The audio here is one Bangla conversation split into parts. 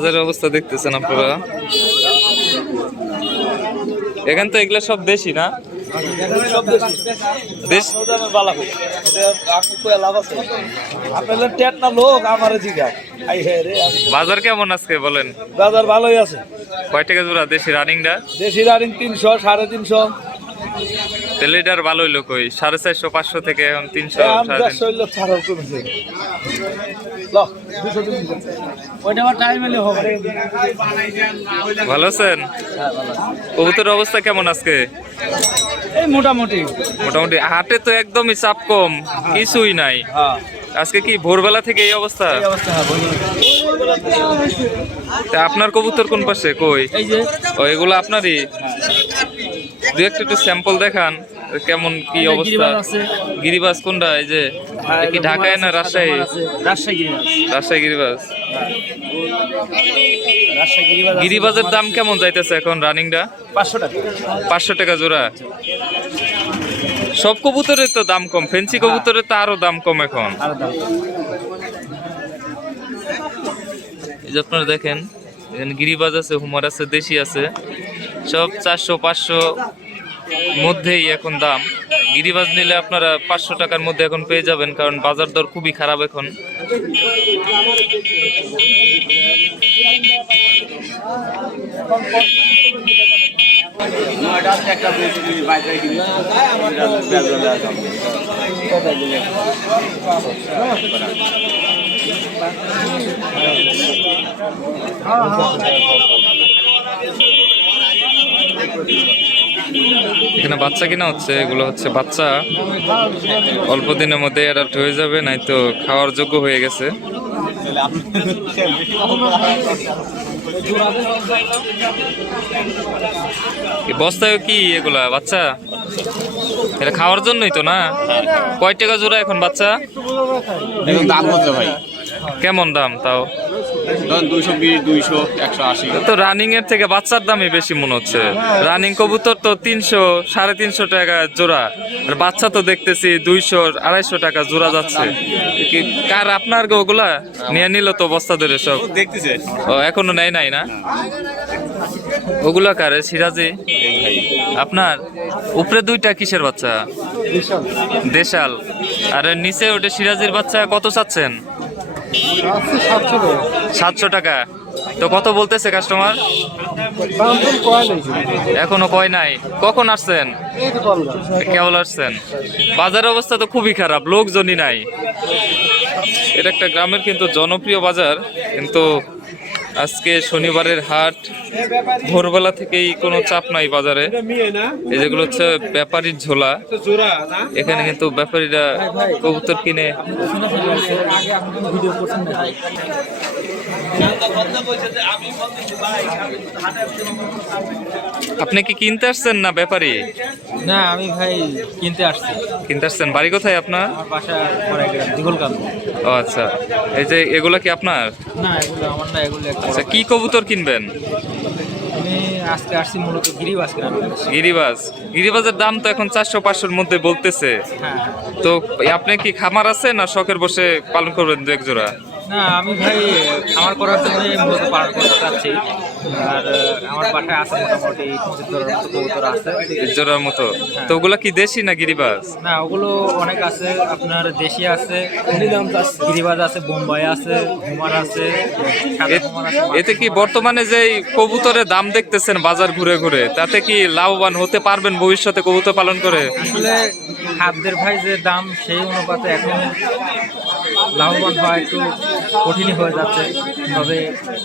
বাজারের অবস্থা দেখতেছেন আপনারা? এখান তো এগুলো সব দেশি না? দেশ আপনার টেট না লোক আমার জিগা। বাজার কেমন আজকে বলেন? বাজার ভালোই আছে। কয় টাকা জোড়া দেশি রানিংটা দেশি রানিং তিনশো সাড়ে তিনশো। তাহলে এটার ভালো হইল কই? সাড়ে চারশো পাঁচশো থেকে এখন তিনশো ভালো আছেন? কবুতরের অবস্থা কেমন আজকে? এই মোটামুটি। মোটামুটি হাটে তো একদমই চাপ কম কিছুই নাই। হ্যাঁ। আজকে কি ভোরবেলা থেকে এই অবস্থা? হ্যাঁ আপনার কবুতর কোন পাশে? কই? ও এগুলো আপনারই? দু একটা একটু স্যাম্পল দেখান কেমন কি অবস্থা। গিরিবাজ কোনটা? এই যে কি ঢাকায় না রাজশাহী? রাজশাহী আছে। গিরিবাজের দাম কেমন যাইতেছে এখন রানিংটা? পাঁচশো টাকা। পাঁচশো টাকা জোড়া। সব কবুতরের তো দাম কম ফেন্সি কবুতরের তো আরও দাম কম এখন। আপনারা দেখেন, এখানে গিরিবাজ আছে হুমার আছে, দেশি আছে। সব চারশো, পাঁচশো মধ্যেই এখন দাম। গিরিবাজ নিলে আপনারা পাঁচশো টাকার মধ্যে এখন পেয়ে যাবেন, কারণ বাজার দর খুবই খারাপ এখন। এখানে বাচ্চা কিনা হচ্ছে? এগুলো হচ্ছে বাচ্চা। অল্প দিনের মধ্যে অ্যাডাপ্ট হয়ে যাবে নাই তো খাওয়ার যোগ্য হয়ে গেছে। বস্তায় কি এগুলা বাচ্চা? এটা খাওয়ার জন্যই তো না? কয় টাকা জোড়া এখন বাচ্চা? দাম হচ্ছে ভাই। কেমন দাম তাও? দুইশো বিশ দুইশো একশো আশি। তো রানিং এর থেকে বাচ্চার দামই বেশি মনে হচ্ছে। রানিং কবুতর তো তিনশো সাড়ে তিনশো টাকা জোড়া। আর বাচ্চা তো দেখতেছি দুইশো আড়াইশো টাকা জোড়া যাচ্ছে। কি কার আপনার গো ওগুলা? নিয়ে নিল তো বস্তা ধরে সব। দেখতেছে। ও এখনও নেয় নাই না? ওগুলা কারে সিরাজি? আপনার? উপরে দুইটা কিসের বাচ্চা? দেশাল। আর নিচে ওটা সিরাজির বাচ্চা কত চাচ্ছেন? সাতশো টাকা। তো কত বলতেছে কাস্টমার এখনও কয় নাই। কখন আসছেন? কেবল আসছেন। বাজার অবস্থা তো খুবই খারাপ লোকজনই নাই। এটা একটা গ্রামের কিন্তু জনপ্রিয় বাজার কিন্তু আজকে শনিবারের হাট ভোরবেলা থেকেই কোনো চাপ নাই বাজারে। এই যেগুলো হচ্ছে ব্যাপারীর ঝোলা, এখানে কিন্তু ব্যাপারীরা কবুতর কিনে। আপনি কি কিনতে আসছেন না ব্যাপারী? না আমি ভাই কিনতে আসছি। কিনতে আসছেন। বাড়ি কোথায় আপনার? বাসা ও আচ্ছা। এই যে এগুলা কি আপনার? না এগুলো আমার না এগুলো আচ্ছা কি কবুতর কিনবেন? আমি আজকে আসছি মূলত গিরিবাজ গ্রামে। গিরিবাজের দাম তো এখন চারশো পাঁচশোর মধ্যে বলতেছে। হ্যাঁ। তো আপনি কি খামার আছে না শখের বসে পালন করবেন দু এক জোড়া? না আমি ভাই খামার করার জন্য মূলত পালন করতে চাচ্ছি। আর আমার বাসায় আছে মোটামুটি পঁচিশ ধরনের মতো কবুতর আছে। জোড়ার মতো? তো ওগুলো কি দেশি না গিরিবাজ? না ওগুলো অনেক আছে। আপনার দেশি আছে গিরিবাজ আছে। বোম্বাই আছে হুমার আছে এতে কি বর্তমানে যে কবুতরের দাম দেখতেছেন বাজার ঘুরে ঘুরে তাতে কি লাভবান হতে পারবেন ভবিষ্যতে কবুতর পালন করে? আসলে খাদ্যের ভাই যে দাম সেই অনুপাতে এখন লাভবান হওয়া একটু কঠিনই হয়ে যাচ্ছে। তবে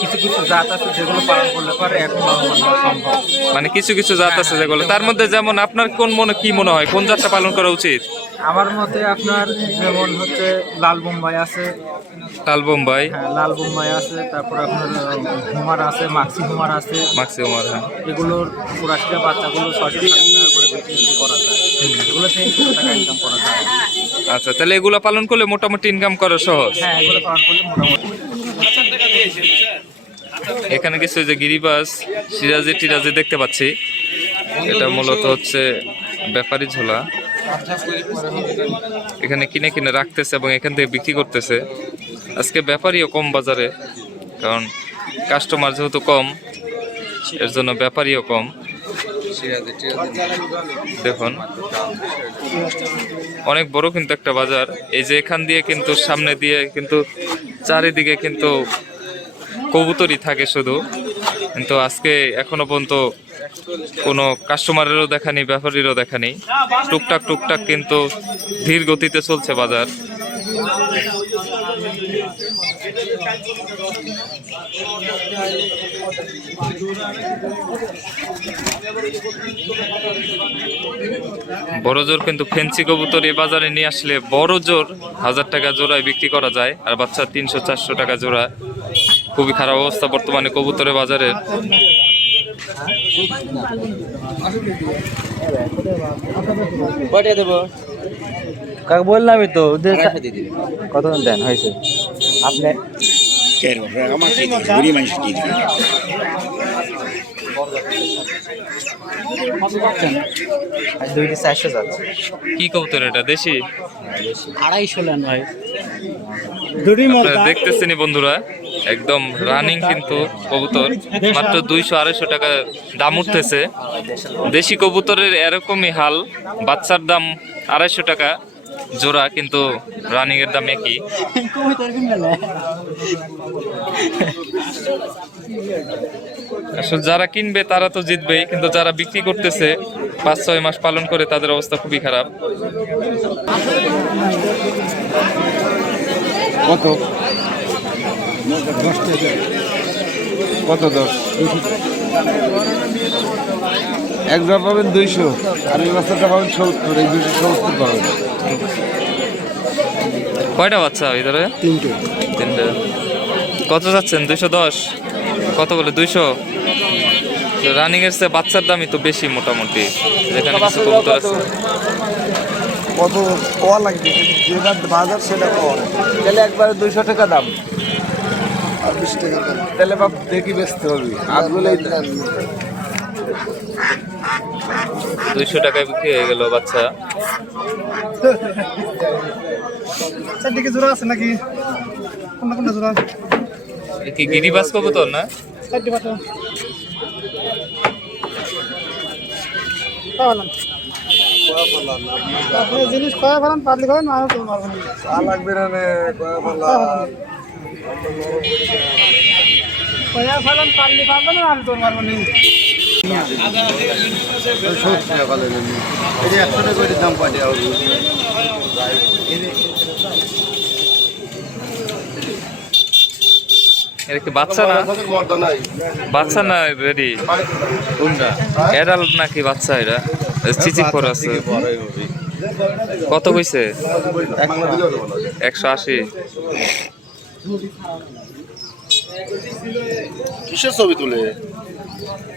কিছু কিছু জাত আছে যেগুলো পালন করলে পারে এখন লাভবান হওয়া সম্ভব। মানে কিছু কিছু জাত আছে যেগুলো। তার মধ্যে যেমন আপনার কোন মনে কি মনে হয়? কোন জাতটা পালন করা উচিত? আমার মতে আপনার যেমন হচ্ছে লাল বোম্বাই আছে। লাল বোম্বাই? হ্যাঁ লাল বোম্বাই আছে। তারপর আপনার হুমার আছে মাক্সি হুমার আছে। মাক্সিমাম হ্যাঁ। এগুলোর পুরাশিটা বাচ্চাগুলো সঠিক করে বিক্রি বিক্রি করা যায়। এগুলো থেকে টাকা ইনকাম করা যায়। আচ্ছা তাহলে এগুলো পালন করলে মোটামুটি ইনকাম করা সহজ। হ্যাঁ এগুলো পালন করলে মোটামুটি। এখানে কিছু যে গিরিবাস সিরাজি টিরাজি দেখতে পাচ্ছি। এটা মূলত হচ্ছে ব্যাপারী ঝোলা। এখানে কিনে কিনে রাখতেছে এবং এখান থেকে বিক্রি করতেছে। আজকে ব্যাপারীও কম বাজারে কারণ কাস্টমার যেহেতু কম এর জন্য ব্যাপারীও কম। দেখুন। অনেক বড় কিন্তু একটা বাজার। এই যে এখান দিয়ে কিন্তু সামনে দিয়ে কিন্তু চারিদিকে কিন্তু কবুতরই থাকে শুধু। কিন্তু আজকে এখনও পর্যন্ত কোনো কাস্টমারেরও দেখা নেই, ব্যাপারীরও দেখা নেই। টুকটাক টুকটাক কিন্তু ধীর গতিতে চলছে বাজার। বড় জোর কিন্তু ফেন্সি কবুতর এই বাজারে নিয়ে আসলে বড় জোর হাজার টাকা জোড়ায় বিক্রি করা যায়। আর বাচ্চা তিনশো চারশো টাকা জোড়া। খুবই খারাপ অবস্থা বর্তমানে কবুতরের বাজারে দেবো। কাকে বললামই তো কত দেন? হয়েছে। আপনি আমার কি দুইটি চারশো যাচ্ছে। কবুতর এটা? দেশি? আড়াইশো নেন ভাই। দেখতেছেনি বন্ধুরা একদম রানিং কিন্তু কবুতর। মাত্র দুইশো আড়াইশো টাকা দাম উঠতেছে। দেশি কবুতরের এরকমই হাল বাচ্চার দাম আড়াইশো টাকা। জোড়া, কিন্তু রানিং এর দাম একই। আসলে যারা কিনবে, তারা তো জিতবেই, কিন্তু যারা বিক্রি করতেছে, পাঁচ, ছয় মাস পালন করে, তাদের অবস্থা খুবই খারাপ। কত? কত দশ? এক ড্রপ পাবেন দুইশো, আর এই বাচ্চাটা পাবেন সত্তর, এই দুশো সত্তর পাবেন। কয়টা বাচ্চা ভিতরে? তিনটে। তিনটে। কত যাচ্ছেন দুইশো দশ? কত বলে? দুইশো? রানিং এর চেয়ে বাচ্চার দামই তো বেশি মোটামুটি যেখানে কিছু কবুতর আছে। কত কোয়া লাগবে? যেটা বাজার সেটা কোয়া তাহলে একবারে দুইশো টাকা দাম। আর বিশ টাকা দাম। তাহলে বাপ দেখি বেচতে হবে। আর বলেই দুইশো টাকায় বিক্রি হয়ে গেল বাচ্চা। চারদিকে জোড়া আছে নাকি? কোনটা কোনটা জোড়া? এ কি গিরিবাস কবুতর না? চারটি পাঠা পাওয়ালাম জিনিস কয়া ফেলান পারলে করেন না তো মারবেন চা লাগবে না কয়া কয়া ফেলান পারবেন না তোর মারবেন করে এটা কি বাচ্চা না? বাচ্চা না এডাল নাকি বাচ্চা এটা? চিচি পর আছে। কত কইছে? একশো আশি। কিসের ছবি তুলে?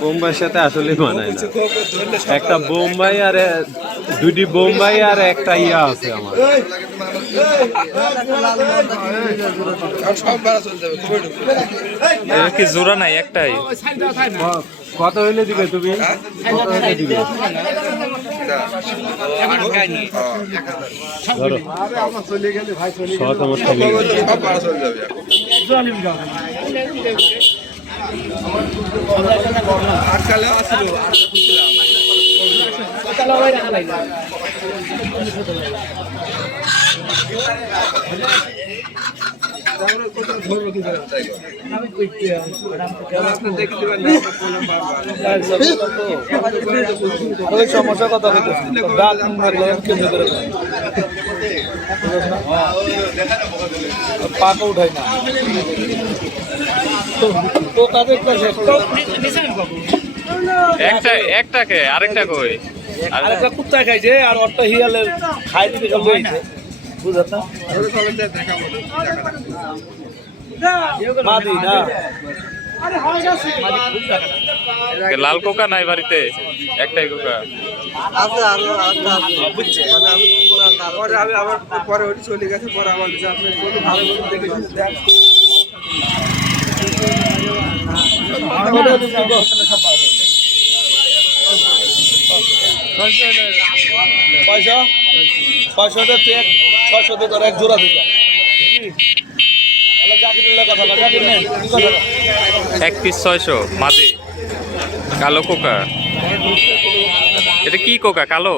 বোম্বাইয়ের সাথে আসলে একটা বোম্বাই আর দুটি বোম্বাই আর একটা ইয়া আছে আমার। কি জোড়া নাই একটাই? কত হইলে দিবে তুমি? কত হইলে দিবে? চলে গেছে। সমস্যা করে পাকা উঠাই না তো তাদের কাছে একটা, একটাকে, আরেকটা কই? আর আরেকটা কুত্তা খাইছে আর ওরটা হিয়ালের খাই দিতে বুঝাত না? মাদি না। লাল কোকা নাই বাড়িতে? একটাই কোকা। আছে আরও আচ্ছা বুঝছে মানে আমি পরে আমি আবার পরে ওটি চলে গেছে পরে কাছে আপনি ভালো দেখে দেখ পয়সা? পয়সা তুই এক ছয়শো বেতন এক জোড়া বল? এক পিস ছয়শো মাঝে কালো কোকা। এটা কি কোকা, কালো?